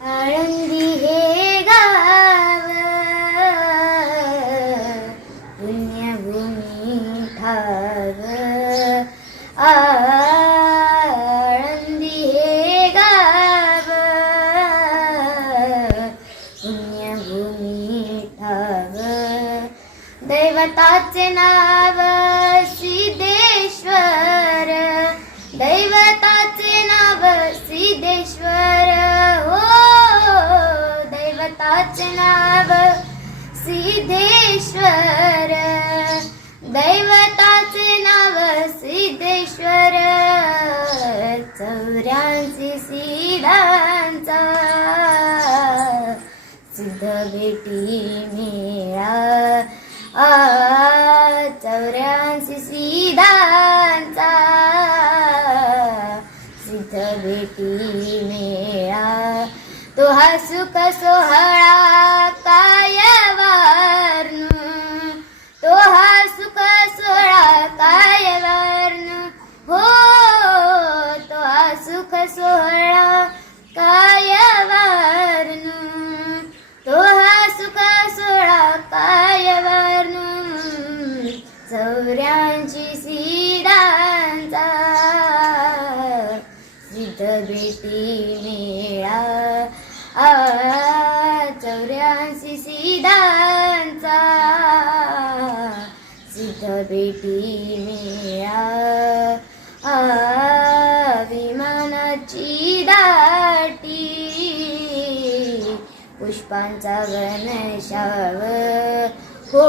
आळंदी हे गाव पुण्यभूमी ठाव. आळंदी हे गाव पुण्यभूमी ठाव. दैवताचे नाव सिद्धेश्वर. दैवताचे नाव सिद्धेश्वर. चौऱ्याऐंशी सिद्धांचा सिद्ध बेटी मेळा. आ चौऱ्याऐंशी सिद्धांचा सिद्ध बेटी मेळा. तो हा सुख सोहळा सुख सोहळा काय वर्ण तो हा सुख सोहळा काय वर्ण चौऱ्यांची सीडांचा. सिद्ध बेटी मेळा. चौऱ्यांशी सीडांचा. सिद्ध भेटी मेळा. ची दाटी. पुष्पांचा घनशाव हो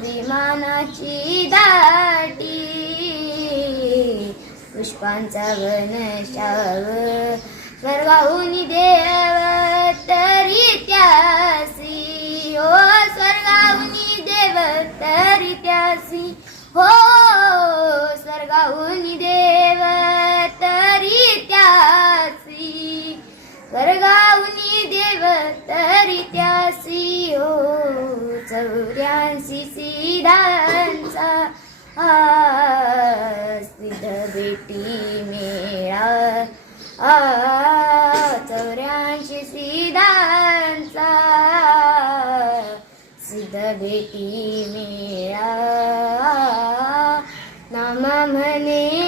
विमानाची दाटी. पुष्पांचा घनशाव स्वर्गाहून देव तरी त्यासी. हो स्वर्गाहून देव तरी त्यासी. हो देव तरी त्यासी हो चौऱ्याऐंशी सिद्धांचा आ सिद्ध बेटी मेळा. आ चौऱ्याऐंशी सिद्धांचा सिद्ध बेटी मेळा. नामा म्हणे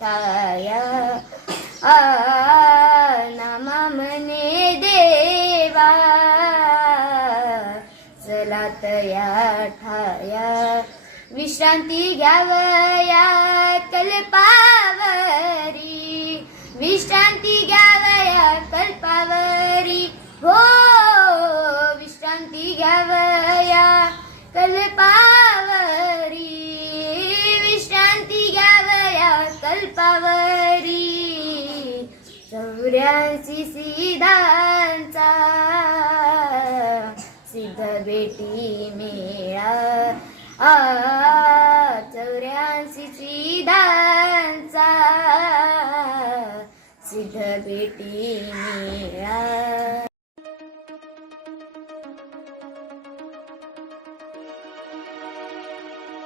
ताया आ नामा म्हणे देवा. चलात या ठाया विश्रांती घ्यावया कल्पावरी. चौऱ्याऐंशी सिद्धांचा सिद्ध बेटी मेळा. आ चौऱ्याऐंशी सिद्धांचा सिद्ध बेटी मेळा.